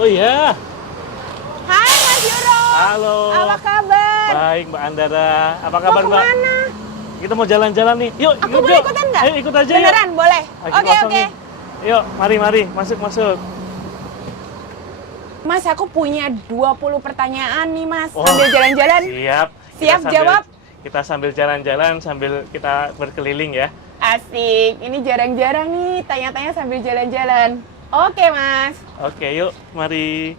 Oh iya. Hai Mas Yuro. Halo. Apa kabar? Baik Mbak Andara. Apa kabar Mau Mbak? kemana? Kita mau jalan-jalan nih. Yuk. Aku yuk, boleh yuk. ikutan nggak? Ayo ikut aja Beneran yuk. boleh. Lagi Oke kosong oke. nih. Yuk, mari masuk. Mas, aku punya 20 pertanyaan nih Mas. Oh, Sambil jalan-jalan. Siap. Siap jawab? Kita sambil jalan-jalan sambil kita berkeliling ya. Asik. Ini jarang-jarang nih tanya-tanya sambil jalan-jalan. Oke Mas. Oke, yuk, mari.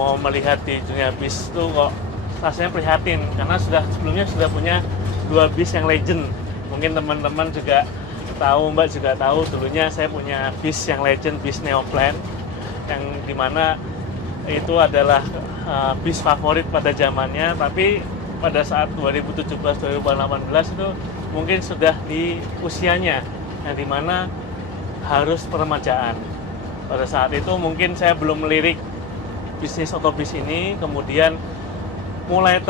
Mau melihat di dunia bis itu kok rasanya prihatin karena sebelumnya sudah punya 2 bis yang legend. Mungkin teman-teman juga tahu, Mbak juga tahu, dulunya saya punya bis yang legend, bis Neoplan, yang dimana itu adalah bis favorit pada zamannya, tapi pada saat 2017-2018 itu mungkin sudah di usianya, yang dimana harus peremajaan. Pada saat itu mungkin saya belum melirik bisnis otobis ini, kemudian mulai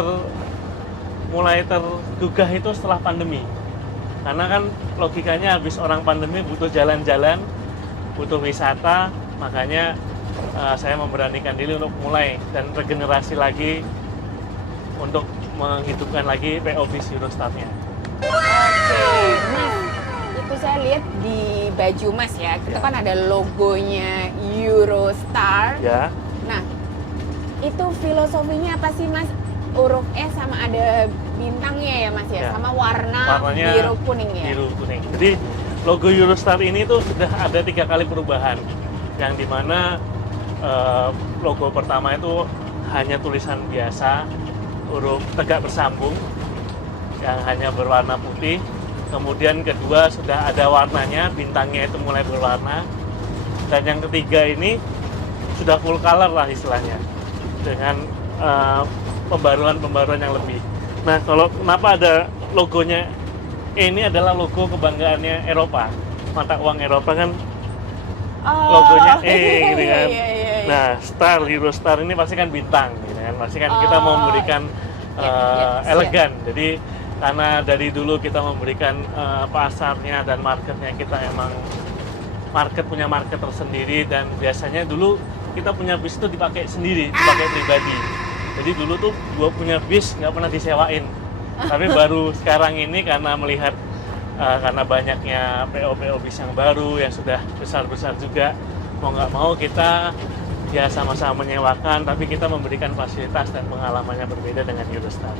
tergugah itu setelah pandemi. Karena kan logikanya habis orang pandemi butuh jalan-jalan, butuh wisata, makanya saya memberanikan diri untuk mulai dan regenerasi lagi untuk menghidupkan lagi PO bis Eurostar-nya. Mas, itu saya lihat di baju Mas ya, itu kan ada logonya Eurostar. Ya. Nah, itu filosofinya apa sih Mas? Huruf E sama ada bintangnya ya Mas ya, Ya. sama warnanya biru kuning ya. Biru kuning. Jadi logo Eurostar ini tuh sudah ada 3 kali perubahan, yang dimana logo pertama itu hanya tulisan biasa, huruf tegak bersambung yang hanya berwarna putih. Kemudian kedua sudah ada warnanya, bintangnya itu mulai berwarna. Dan yang ketiga ini sudah full color lah istilahnya, dengan pembaruan-pembaruan yang lebih. Nah, kalau kenapa ada logonya? Ini adalah logo kebanggaannya Eropa. Mata uang Eropa kan logonya gitu kan. Iya. Nah, Star, Eurostar ini pasti kan bintang gitu kan. Pasti kan kita mau memberikan elegan. Jadi karena dari dulu kita memberikan pasarnya dan marketnya, kita emang punya market tersendiri, dan biasanya dulu kita punya bis itu dipakai sendiri, dipakai pribadi. Jadi dulu tuh gua punya bis nggak pernah disewain. Tapi baru sekarang ini karena melihat karena banyaknya PO bis yang baru yang sudah besar-besar juga, mau nggak mau kita ya sama-sama menyewakan, tapi kita memberikan fasilitas dan pengalamannya berbeda dengan Eurostar.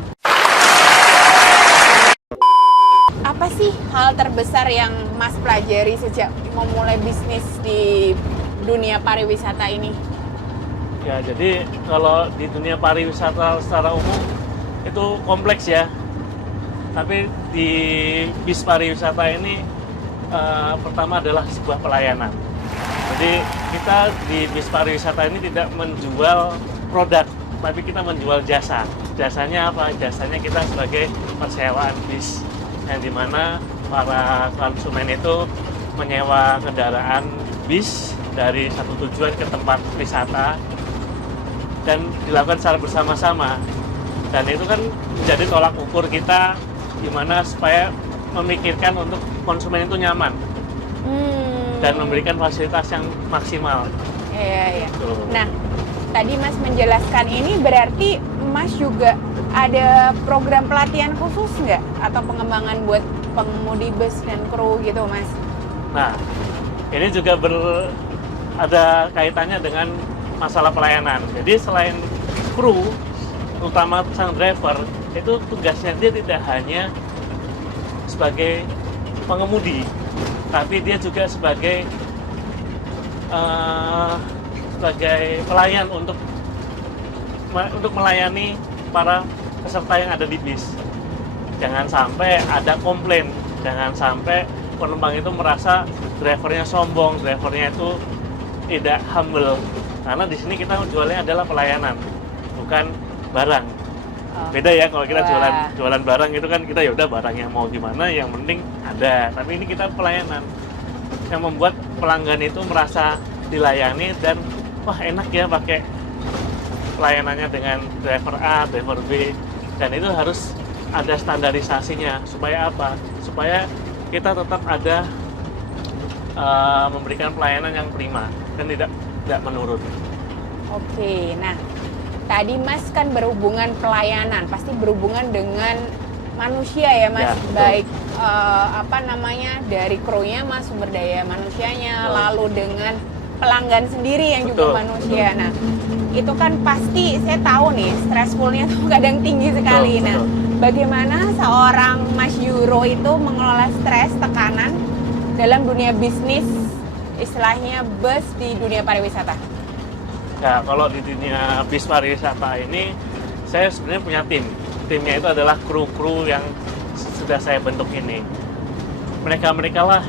Apa sih hal terbesar yang Mas pelajari sejak memulai bisnis di dunia pariwisata ini? Ya, jadi kalau di dunia pariwisata secara umum itu kompleks ya. Tapi di bis pariwisata ini pertama adalah sebuah pelayanan. Jadi kita di bis pariwisata ini tidak menjual produk, tapi kita menjual jasa. Jasanya apa? Jasanya kita sebagai persewaan bis, yang dimana para konsumen itu menyewa kendaraan bis dari satu tujuan ke tempat wisata dan dilakukan secara bersama-sama. Dan itu kan menjadi tolak ukur kita gimana supaya memikirkan untuk konsumen itu nyaman dan memberikan fasilitas yang maksimal. Iya. Tuh. Nah, tadi Mas menjelaskan ini berarti Mas juga ada program pelatihan khusus nggak? Atau pengembangan buat pengemudi bus dan kru gitu, Mas? Nah, ini juga ada kaitannya dengan masalah pelayanan. Jadi selain kru, terutama sang driver, itu tugasnya dia tidak hanya sebagai pengemudi, tapi dia juga sebagai pelayan untuk melayani para peserta yang ada di bis. Jangan sampai ada komplain, jangan sampai penumpang itu merasa drivernya sombong, drivernya itu tidak humble. Karena di sini kita jualnya adalah pelayanan, bukan barang. Beda ya, kalau kita jualan barang itu kan kita ya udah barangnya mau gimana, yang penting ada. Tapi ini kita pelayanan yang membuat pelanggan itu merasa dilayani dan wah enak ya pakai pelayanannya dengan driver A, driver B, dan itu harus ada standarisasinya. Supaya apa? Supaya kita tetap ada memberikan pelayanan yang prima dan tidak menurun. Oke, nah tadi Mas kan berhubungan pelayanan, pasti berhubungan dengan manusia ya Mas, Ya, baik dari krunya Mas, sumber daya manusianya, Betul. lalu dengan pelanggan sendiri yang juga Betul. manusia. Nah, itu kan pasti saya tahu nih stressfulnya tuh kadang tinggi sekali. Betul, Nah, bagaimana seorang Mas Euro itu mengelola stres, tekanan dalam dunia bisnis, istilahnya bus di dunia pariwisata? Ya, kalau di dunia bis pariwisata ini, saya sebenarnya punya tim. Timnya itu adalah kru-kru yang sudah saya bentuk ini. Mereka lah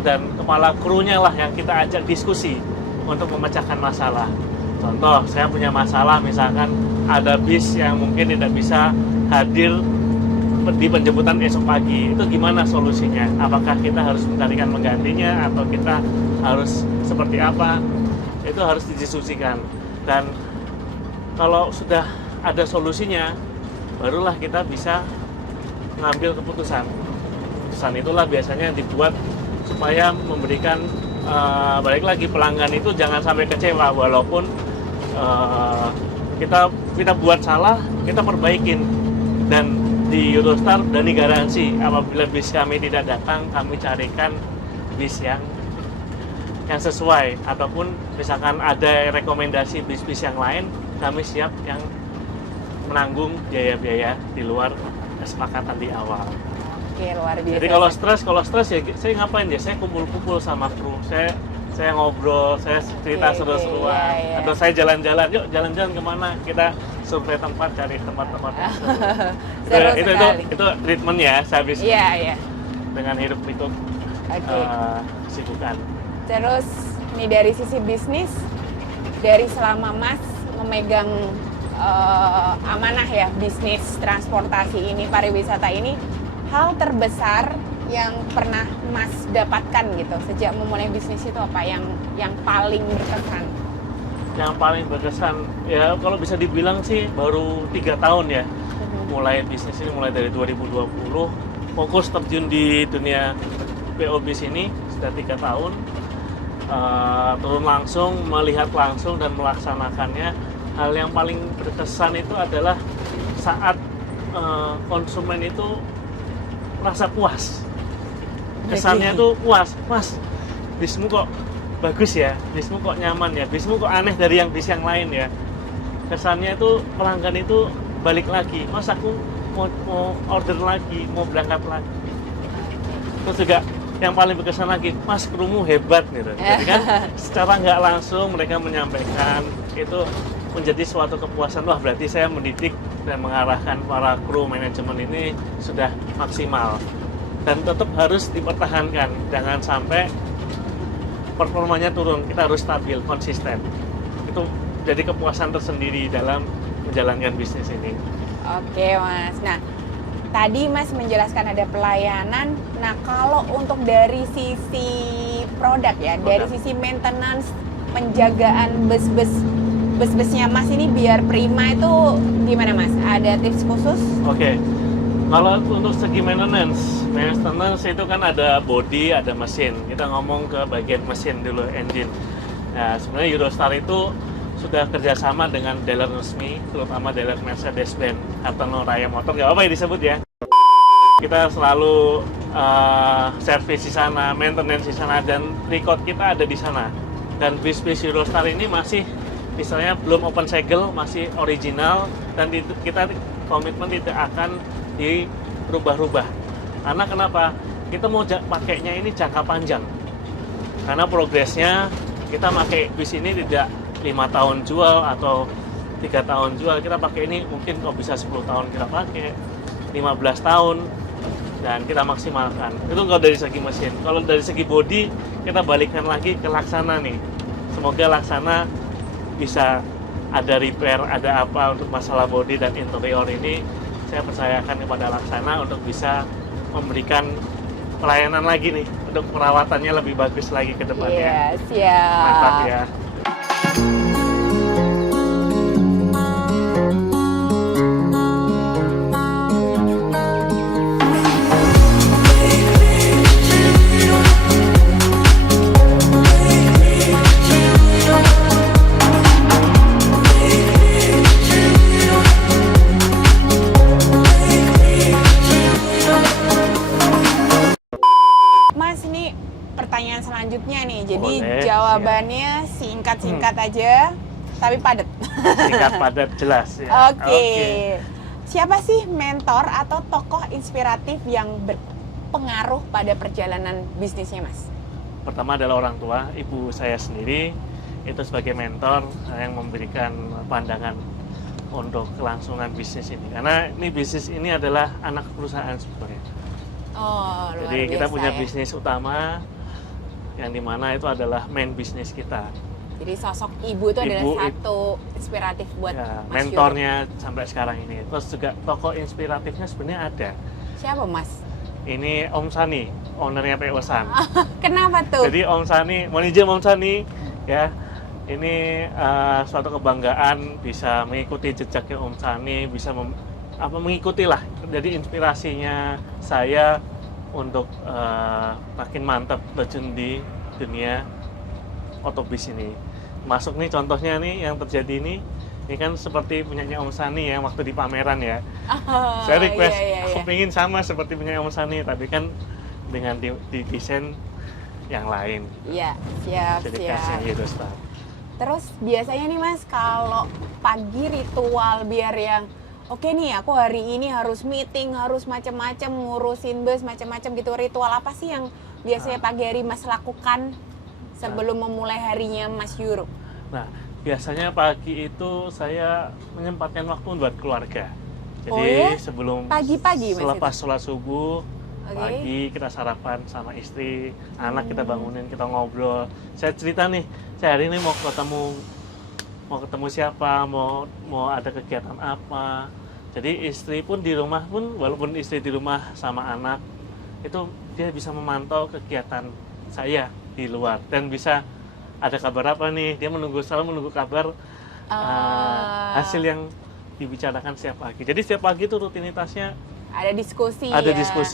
dan kepala krunya lah yang kita ajak diskusi untuk memecahkan masalah. Contoh, saya punya masalah, misalkan ada bis yang mungkin tidak bisa hadir di penjemputan esok pagi. Itu gimana solusinya? Apakah kita harus mencarikan penggantinya atau kita harus seperti apa? Itu harus didiskusikan, dan kalau sudah ada solusinya barulah kita bisa mengambil keputusan. Keputusan itulah biasanya dibuat supaya memberikan balik lagi pelanggan itu jangan sampai kecewa, walaupun kita buat salah, kita perbaikin. Dan di Eurostar berani garansi apabila bis kami tidak datang, kami carikan bis yang sesuai, ataupun misalkan ada rekomendasi bis-bis yang lain, kami siap yang menanggung biaya-biaya di luar kesepakatan di awal. Oke, luar biasa. Jadi kalau stres ya saya ngapain ya? Saya kumpul-kumpul sama kru, saya saya ngobrol, saya cerita Oke, seru-seruan, iya. atau saya jalan-jalan, yuk jalan-jalan kemana, kita survei tempat, cari tempat-tempat yang Seru itu sekali. itu treatment ya, sehabis Iya. dengan hidup pikuk Oke. kesibukan. Terus nih dari sisi bisnis, dari selama Mas memegang amanah ya bisnis transportasi ini, pariwisata ini, hal terbesar yang pernah Mas dapatkan gitu sejak memulai bisnis itu apa yang paling berkesan? Yang paling berkesan ya kalau bisa dibilang sih baru 3 tahun ya mulai bisnis ini, mulai dari 2020 fokus terjun di dunia PO bis ini sudah 3 tahun. Turun langsung, melihat langsung dan melaksanakannya. Hal yang paling berkesan itu adalah saat konsumen itu merasa puas. Kesannya itu puas, Mas, bismu kok bagus ya, bismu kok nyaman ya, bismu kok aneh dari yang bis yang lain ya. Kesannya itu pelanggan itu balik lagi, Mas aku mau order lagi, mau berangkat lagi. Terus juga yang paling berkesan lagi, Mas krumu hebat gitu. Jadi kan secara nggak langsung mereka menyampaikan itu menjadi suatu kepuasan. Wah berarti saya mendidik dan mengarahkan para kru manajemen ini sudah maksimal. Dan tetap harus dipertahankan, jangan sampai performanya turun. Kita harus stabil, konsisten. Itu jadi kepuasan tersendiri dalam menjalankan bisnis ini. Oke Mas. Nah tadi Mas menjelaskan ada pelayanan. Nah kalau untuk dari sisi produk ya, dari sisi maintenance, penjagaan bus-busnya Mas ini biar prima itu gimana Mas? Ada tips khusus? Oke. Kalau untuk segi maintenance itu kan ada body, ada mesin. Kita ngomong ke bagian mesin dulu, engine. Nah, sebenarnya Eurostar itu sudah kerjasama dengan dealer resmi, terutama dealer Mercedes-Benz, Hartono Raya Motor, nggak apa-apa ya disebut ya. Kita selalu servis di sana, maintenance di sana, dan record kita ada di sana. Dan bis-bis Eurostar ini masih, misalnya belum open segel, masih original, dan kita komitmen tidak akan dirubah-rubah. Karena kenapa? Kita mau pakainya ini jangka panjang. Karena progresnya kita pakai bis ini tidak 5 tahun jual atau 3 tahun jual. Kita pakai ini mungkin kalau bisa 10 tahun kita pakai, 15 tahun, dan kita maksimalkan. Itu kalau dari segi mesin. Kalau dari segi body, kita balikkan lagi ke Laksana nih. Semoga Laksana bisa ada repair, ada apa untuk masalah body dan interior ini. Saya percayakan kepada Laksana untuk bisa memberikan pelayanan lagi nih, untuk perawatannya lebih bagus lagi ke depannya. Iya, siap. Mantap ya. Mas, ini pertanyaan selanjutnya nih. Jadi Boleh, jawabannya singkat-singkat aja, tapi padat. Singkat, padat, jelas ya. Oke. Siapa sih mentor atau tokoh inspiratif yang berpengaruh pada perjalanan bisnisnya, Mas? Pertama adalah orang tua, ibu saya sendiri itu sebagai mentor yang memberikan pandangan untuk kelangsungan bisnis ini. Karena ini bisnis ini adalah anak perusahaan sebenarnya. Oh, luar Jadi kita biasa punya ya. bisnis utama yang dimana itu adalah main bisnis kita. Jadi sosok ibu itu adalah satu inspiratif buat Ya, Mas mentornya sampai sekarang ini. Terus juga tokoh inspiratifnya sebenarnya ada. Yuri. Siapa, Mas? Ini Om Sani, ownernya PO San. Kenapa tuh? Jadi Om Sani, manajer Om Sani, ya ini suatu kebanggaan bisa mengikuti jejaknya Om Sani, bisa mengikuti lah. Jadi inspirasinya saya untuk makin mantap terjun di dunia otobis ini. Masuk nih contohnya nih yang terjadi ini kan seperti punyanya Om Sani ya waktu di pameran ya. Oh, Saya request, iya. aku pengen sama seperti punya Om Sani, tapi kan dengan di desain yang lain. Iya, siap. Jadi kasih Eurostar. Terus biasanya nih Mas, kalau pagi ritual biar yang oke nih aku hari ini harus meeting, harus macam-macam ngurusin bus macam-macam gitu, ritual apa sih yang biasanya pagi hari Mas lakukan sebelum memulai harinya Mas Yuro? Nah, biasanya pagi itu saya menyempatkan waktu buat keluarga. Jadi sebelum pagi-pagi Mas selepas itu? sholat subuh, pagi kita sarapan sama istri, anak kita bangunin, kita ngobrol. Saya cerita nih, saya hari ini mau ketemu siapa, mau ada kegiatan apa. Jadi istri pun di rumah pun, walaupun istri di rumah sama anak, itu dia bisa memantau kegiatan saya di luar dan bisa ada kabar apa nih, dia selalu menunggu kabar hasil yang dibicarakan setiap pagi. Jadi setiap pagi itu rutinitasnya ada diskusi.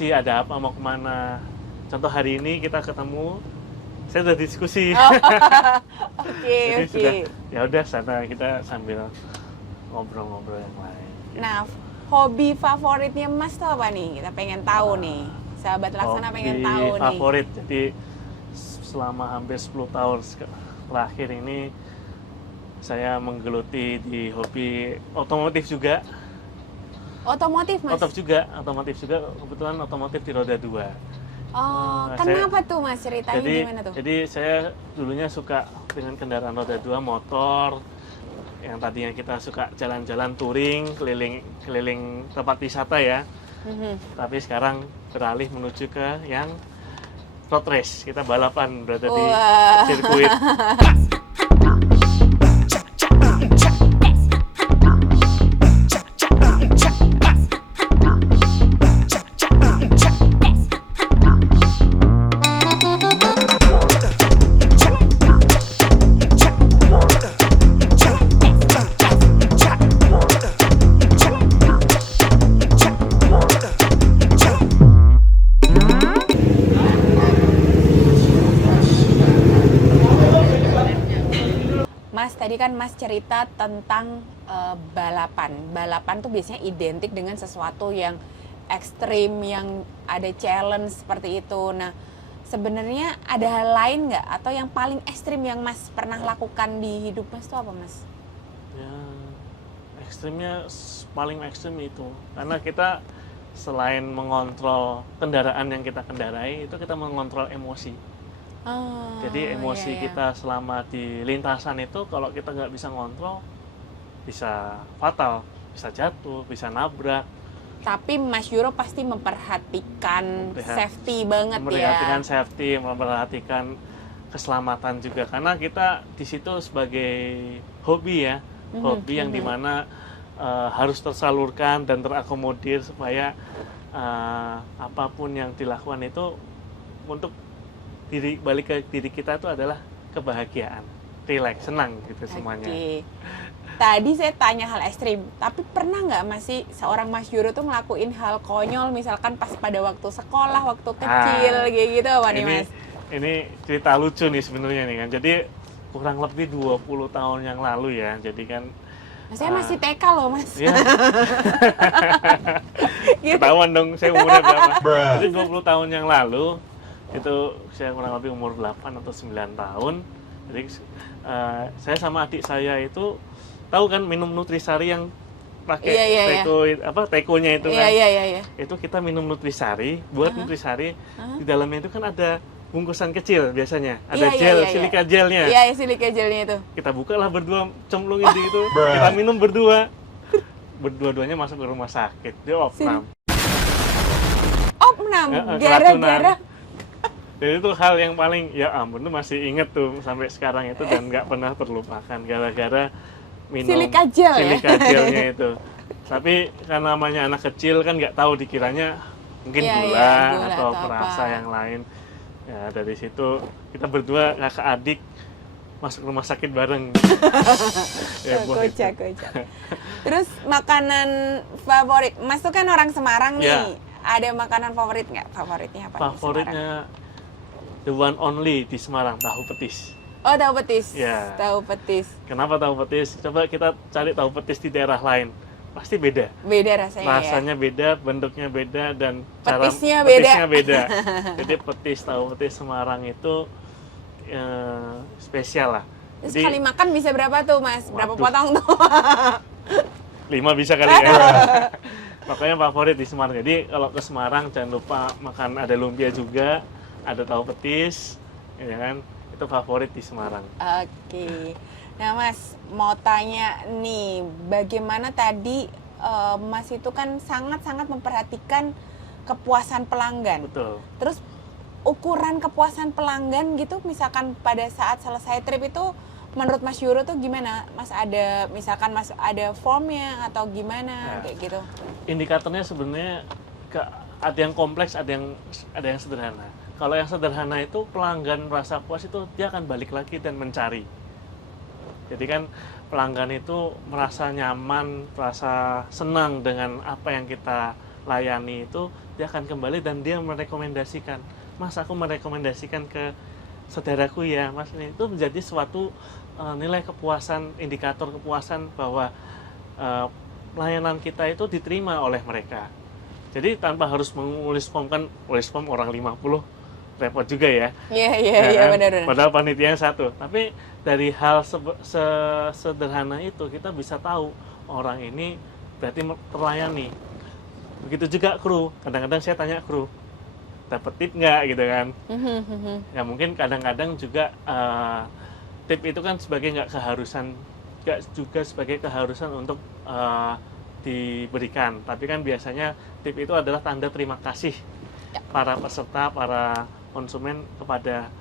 Ada apa, mau kemana. Contoh hari ini kita ketemu, saya udah diskusi. Oke. Ya udah, sana kita sambil ngobrol-ngobrol yang lain. Nah, hobi favoritnya Mas tuh apa nih? Kita pengen tahu nih. Sahabat Laksana pengen tahu nih. Favorit, jadi selama hampir 10 tahun terakhir ini saya menggeluti di hobi otomotif juga. Otomotif, Mas? Otomotif juga, kebetulan otomotif di roda 2. Kenapa tuh Mas? Ceritanya gimana tuh? Jadi saya dulunya suka dengan kendaraan roda 2, motor, yang tadinya kita suka jalan-jalan touring, keliling tempat wisata ya. Tapi sekarang beralih menuju ke yang road race, kita balapan berada di sirkuit. Mas, tadi kan Mas cerita tentang balapan. Balapan tuh biasanya identik dengan sesuatu yang ekstrim, yang ada challenge seperti itu. Nah, sebenarnya ada hal lain nggak? Atau yang paling ekstrim yang Mas pernah lakukan di hidup Mas itu apa, Mas? Ya, ekstrimnya paling ekstrim itu. Karena kita selain mengontrol kendaraan yang kita kendarai, itu kita mengontrol emosi. Jadi emosi kita selama di lintasan itu kalau kita nggak bisa ngontrol, bisa fatal, bisa jatuh, bisa nabrak. Tapi Mas Yuro pasti memperhatikan safety banget memperhatikan safety, memperhatikan keselamatan juga. Karena kita di situ sebagai hobi ya, hobi yang dimana harus tersalurkan dan terakomodir supaya apapun yang dilakukan itu untuk balik ke diri kita itu adalah kebahagiaan, relax, senang gitu semuanya. Tadi saya tanya hal ekstrim, tapi pernah nggak masih seorang Mas Yuro tuh ngelakuin hal konyol, misalkan pas pada waktu sekolah, waktu kecil, kayak gitu apa nih Mas? Ini cerita lucu nih sebenarnya nih kan. Jadi kurang lebih 20 tahun yang lalu ya. Jadi kan saya masih TK loh Mas. Ya. Ketahuan dong saya umurnya berapa. Jadi 20 tahun yang lalu itu saya kurang lebih umur 8 atau 9 tahun. Jadi saya sama adik saya itu tahu kan minum Nutrisari yang pakai tekonya itu kan. Itu kita minum Nutrisari, buat Nutrisari di dalamnya itu kan ada bungkusan kecil biasanya. Ada silika gelnya. Iya, silika gelnya itu. Kita bukalah berdua, cemplungin di itu. Kita minum berdua. Berdua-duanya masuk ke rumah sakit. Dia opnam. Opnam? Gara-gara? Jadi itu hal yang paling, ya ampun, tuh masih inget tuh sampai sekarang itu dan nggak pernah terlupakan gara-gara minum silika gelnya itu. Tapi karena namanya anak kecil kan nggak tahu dikiranya mungkin gula atau perasa yang lain. Ya dari situ kita berdua kakak adik masuk rumah sakit bareng. Ya, kocak. Terus makanan favorit, Mas tuh kan orang Semarang nih. Ada makanan favorit nggak? Favoritnya apa? Favoritnya the one only di Semarang, tahu petis. Oh, tahu petis. Ya. Tahu petis. Kenapa tahu petis? Coba kita cari tahu petis di daerah lain. Pasti beda. Beda rasanya. Rasanya beda, bentuknya beda dan petisnya beda. Jadi tahu petis Semarang itu spesial lah. Terus sekali makan bisa berapa tuh, Mas? Berapa potong tuh? 5 bisa kali ya. Makanya favorit di Semarang. Jadi kalau ke Semarang jangan lupa makan, ada lumpia juga, ada tahu petis, ya kan. Kita itu favorit di Semarang. Oke. Nah Mas, mau tanya nih, bagaimana tadi Mas itu kan sangat-sangat memperhatikan kepuasan pelanggan. Betul. Terus ukuran kepuasan pelanggan gitu, misalkan pada saat selesai trip itu, menurut Mas Yuro tuh gimana? Mas ada, misalkan Mas ada formnya atau gimana, kayak gitu? Indikatornya sebenarnya ada yang kompleks, ada yang sederhana. Kalau yang sederhana itu pelanggan merasa puas itu dia akan balik lagi dan mencari. Jadi kan pelanggan itu merasa nyaman, merasa senang dengan apa yang kita layani itu, dia akan kembali dan dia merekomendasikan, Mas aku merekomendasikan ke saudaraku ya Mas, ini itu menjadi suatu nilai kepuasan, indikator kepuasan bahwa layanan kita itu diterima oleh mereka. Jadi tanpa harus menulis form, kan nulis form orang 50 repot juga ya. Iya benar. Padahal panitianya satu. Tapi dari hal sederhana itu kita bisa tahu orang ini berarti terlayani. Begitu juga kru. Kadang-kadang saya tanya kru, dapat tip nggak gitu kan? Ya mungkin kadang-kadang juga tip itu kan sebagai nggak juga sebagai keharusan untuk diberikan. Tapi kan biasanya tip itu adalah tanda terima kasih para peserta, para konsumen kepada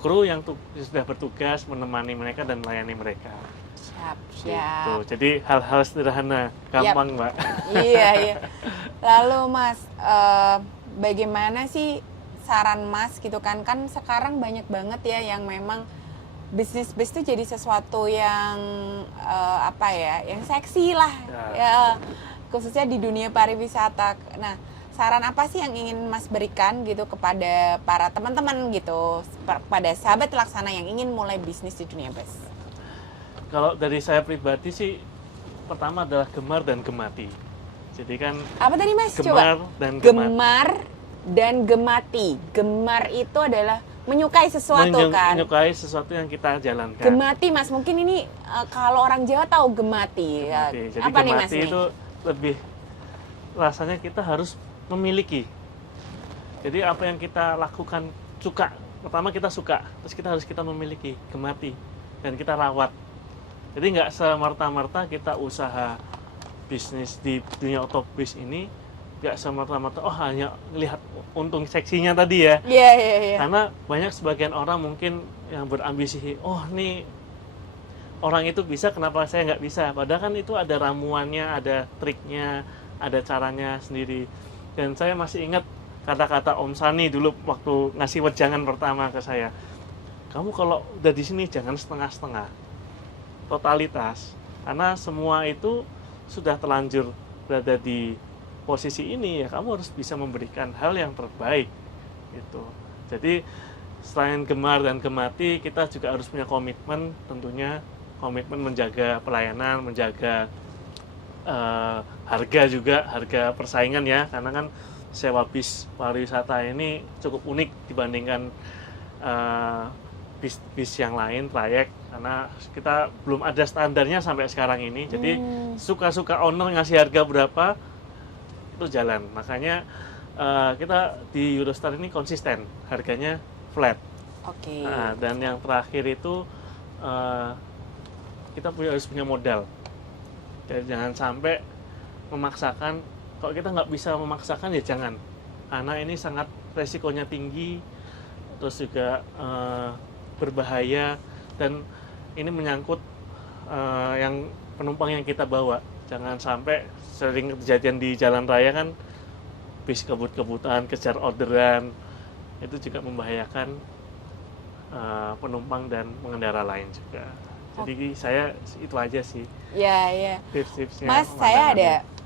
kru yang sudah bertugas menemani mereka dan melayani mereka. Siap. Gitu. Jadi hal-hal sederhana, gampang Mbak. Iya. Lalu Mas, bagaimana sih saran Mas gitu kan? Kan sekarang banyak banget ya yang memang bisnis itu jadi sesuatu yang yang seksi lah ya, khususnya di dunia pariwisata. Nah, saran apa sih yang ingin Mas berikan gitu kepada para teman-teman gitu, pada sahabat laksana yang ingin mulai bisnis di dunia bus? Kalau dari saya pribadi sih, pertama adalah gemar dan gemati. Jadi kan apa tadi Mas? Gemar Coba. dan gemar dan gemati. Gemar itu adalah menyukai sesuatu kan? Menyukai sesuatu yang kita jalankan. Gemati Mas, mungkin ini kalau orang Jawa tahu gemati. Jadi apa nih Mas? gemati itu lebih rasanya kita harus memiliki. Jadi apa yang kita lakukan suka. Pertama kita suka, terus kita memiliki, gemati, dan kita rawat. Jadi nggak semerta-merta kita usaha bisnis di dunia otobus ini, nggak semerta-merta hanya lihat untung seksinya tadi ya. Iya. Karena banyak sebagian orang mungkin yang berambisi, nih orang itu bisa, kenapa saya nggak bisa? Padahal kan itu ada ramuannya, ada triknya, ada caranya sendiri. Dan saya masih ingat kata-kata Om Sani dulu waktu ngasih wejangan pertama ke saya. Kamu kalau udah di sini jangan setengah-setengah, totalitas. Karena semua itu sudah terlanjur berada di posisi ini, ya kamu harus bisa memberikan hal yang terbaik. Gitu. Jadi selain gemar dan gemati, kita juga harus punya komitmen, tentunya komitmen menjaga pelayanan, menjaga harga juga, harga persaingan ya, karena kan sewa bis pariwisata ini cukup unik dibandingkan bis yang lain, trayek, karena kita belum ada standarnya sampai sekarang ini. Jadi suka-suka owner ngasih harga berapa itu jalan. Makanya kita di Eurostar ini konsisten, harganya flat. Oke. Nah, dan yang terakhir itu kita harus punya modal. Jadi jangan sampai memaksakan. Kalau kita nggak bisa memaksakan ya jangan, karena ini sangat resikonya tinggi, terus juga berbahaya, dan ini menyangkut yang penumpang yang kita bawa. Jangan sampai sering kejadian di jalan raya kan, bis kebut-kebutan, kejar orderan, itu juga membahayakan penumpang dan pengendara lain juga. Jadi saya itu aja sih. Iya. Tips-tipsnya. Mas, saya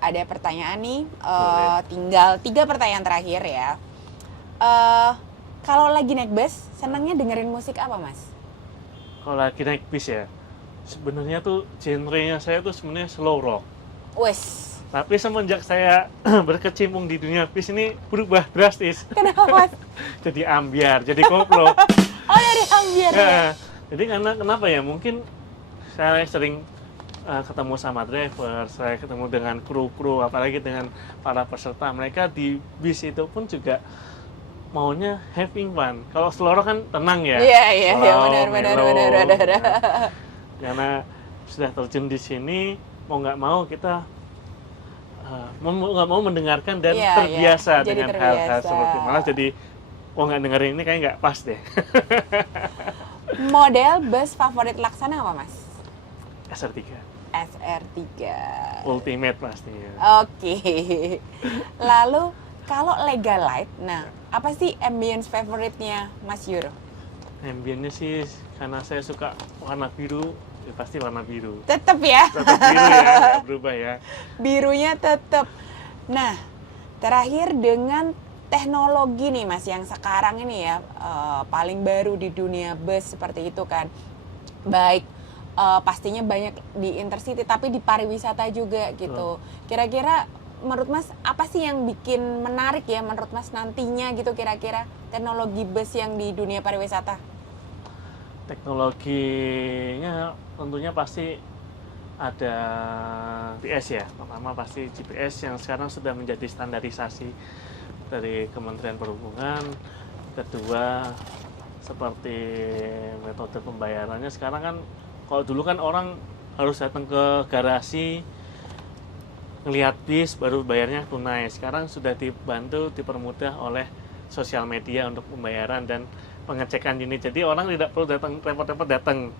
ada pertanyaan nih. Tinggal 3 pertanyaan terakhir ya. Kalau lagi naik bus, senangnya dengerin musik apa, Mas? Kalau lagi naik bis ya, sebenarnya tuh genrenya saya tuh sebenarnya slow rock. Wes. Tapi semenjak saya berkecimpung di dunia bis ini berubah drastis. Kenapa, Mas? Jadi ambiar, jadi koplo. Oh, dari ambiar. Ya. Jadi kenapa ya? Mungkin saya sering ketemu sama driver, saya ketemu dengan kru-kru, apalagi dengan para peserta. Mereka di bis itu pun juga maunya having fun. Kalau slow kan tenang ya. Iya, Slow, benar. mellow, ya. Karena sudah terjun di sini, mau nggak mau kita mau nggak mau mendengarkan dan Iya, terbiasa jadi dengan hal-hal terbiasa. seperti malah jadi mau nggak dengerin ini kayak nggak pas deh. Model bus favorit Laksana apa, Mas? SR3 SR3. Ultimate pastinya. Oke. Lalu kalau Legalite, nah apa sih ambience favoritnya Mas Yuro? Ambience-nya sih karena saya suka warna biru, ya pasti warna biru. Tetep ya, Tetap biru ya, nggak berubah ya. birunya tetep. Nah, terakhir dengan teknologi nih Mas yang sekarang ini ya paling baru di dunia bus seperti itu kan. Baik pastinya banyak di intercity tapi di pariwisata juga gitu. Kira-kira menurut Mas apa sih yang bikin menarik ya menurut Mas nantinya gitu kira-kira teknologi bus yang di dunia pariwisata? Teknologinya tentunya pasti ada GPS ya. Pertama pasti GPS yang sekarang sudah menjadi standarisasi dari Kementerian Perhubungan. Kedua seperti metode pembayarannya sekarang kan, kalau dulu kan orang harus datang ke garasi ngelihat bis baru bayarnya tunai. Sekarang sudah dibantu, dipermudah oleh sosial media untuk pembayaran dan pengecekan unit. Jadi orang tidak perlu datang repot-repot datang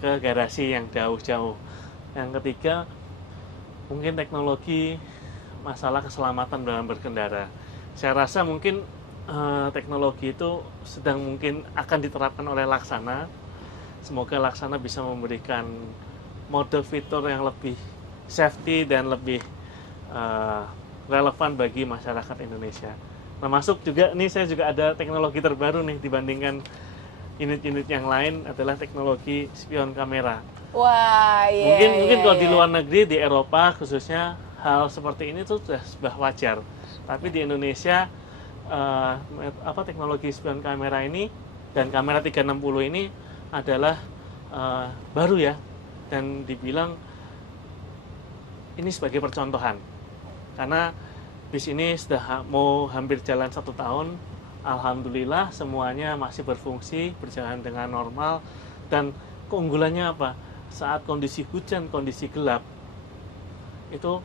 ke garasi yang jauh-jauh. Yang ketiga, mungkin teknologi masalah keselamatan dalam berkendara. Saya rasa mungkin teknologi itu sedang mungkin akan diterapkan oleh Laksana. Semoga Laksana bisa memberikan mode fitur yang lebih safety dan lebih relevan bagi masyarakat Indonesia. Termasuk juga nih saya juga ada teknologi terbaru nih dibandingkan unit-unit yang lain adalah teknologi spion kamera. Wah, iya. Mungkin kalau di luar negeri di Eropa khususnya hal seperti ini tuh sudah wajar. Tapi di Indonesia teknologi spion kamera ini dan kamera 360 ini adalah baru ya, dan dibilang ini sebagai percontohan karena bis ini sudah mau hampir jalan 1 tahun. Alhamdulillah semuanya masih berfungsi, berjalan dengan normal. Dan keunggulannya apa? Saat kondisi hujan, kondisi gelap, itu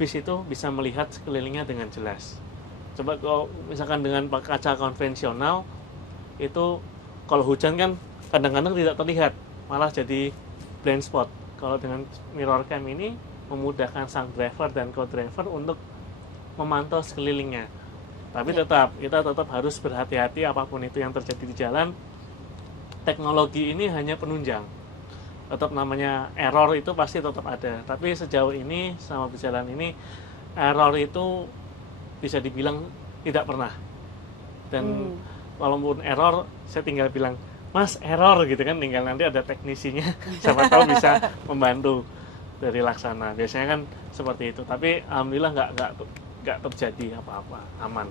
bis itu bisa melihat sekelilingnya dengan jelas. Coba kalau misalkan dengan kaca konvensional itu kalau hujan kan kadang-kadang tidak terlihat, malah jadi blind spot. Kalau dengan mirror cam ini memudahkan sang driver dan co-driver untuk memantau sekelilingnya. Tapi kita tetap harus berhati-hati apapun itu yang terjadi di jalan. Teknologi ini hanya penunjang. Tetap namanya error itu pasti tetap ada. Tapi sejauh ini sama berjalan ini error itu bisa dibilang tidak pernah. Dan walaupun error, saya tinggal bilang, Mas error gitu kan, tinggal nanti ada teknisinya. Siapa tahu bisa membantu dari Laksana. Biasanya kan seperti itu. Tapi alhamdulillah nggak terjadi apa-apa, aman.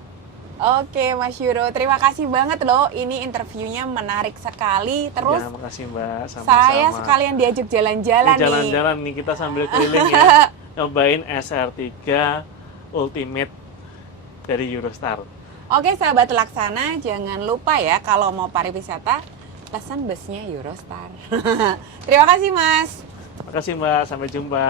Oke Mas Yuro, terima kasih banget loh. Ini interviewnya menarik sekali. Terus Ya, makasih Mbak, sama-sama. saya sekalian diajak jalan-jalan nih. Jalan-jalan nih, kita sambil keliling ya. Nyobain SR3 Ultimate dari Eurostar. Oke sahabat Laksana, jangan lupa ya kalau mau pariwisata, pesan busnya Eurostar. Terima kasih Mas. Makasih Mbak, sampai jumpa.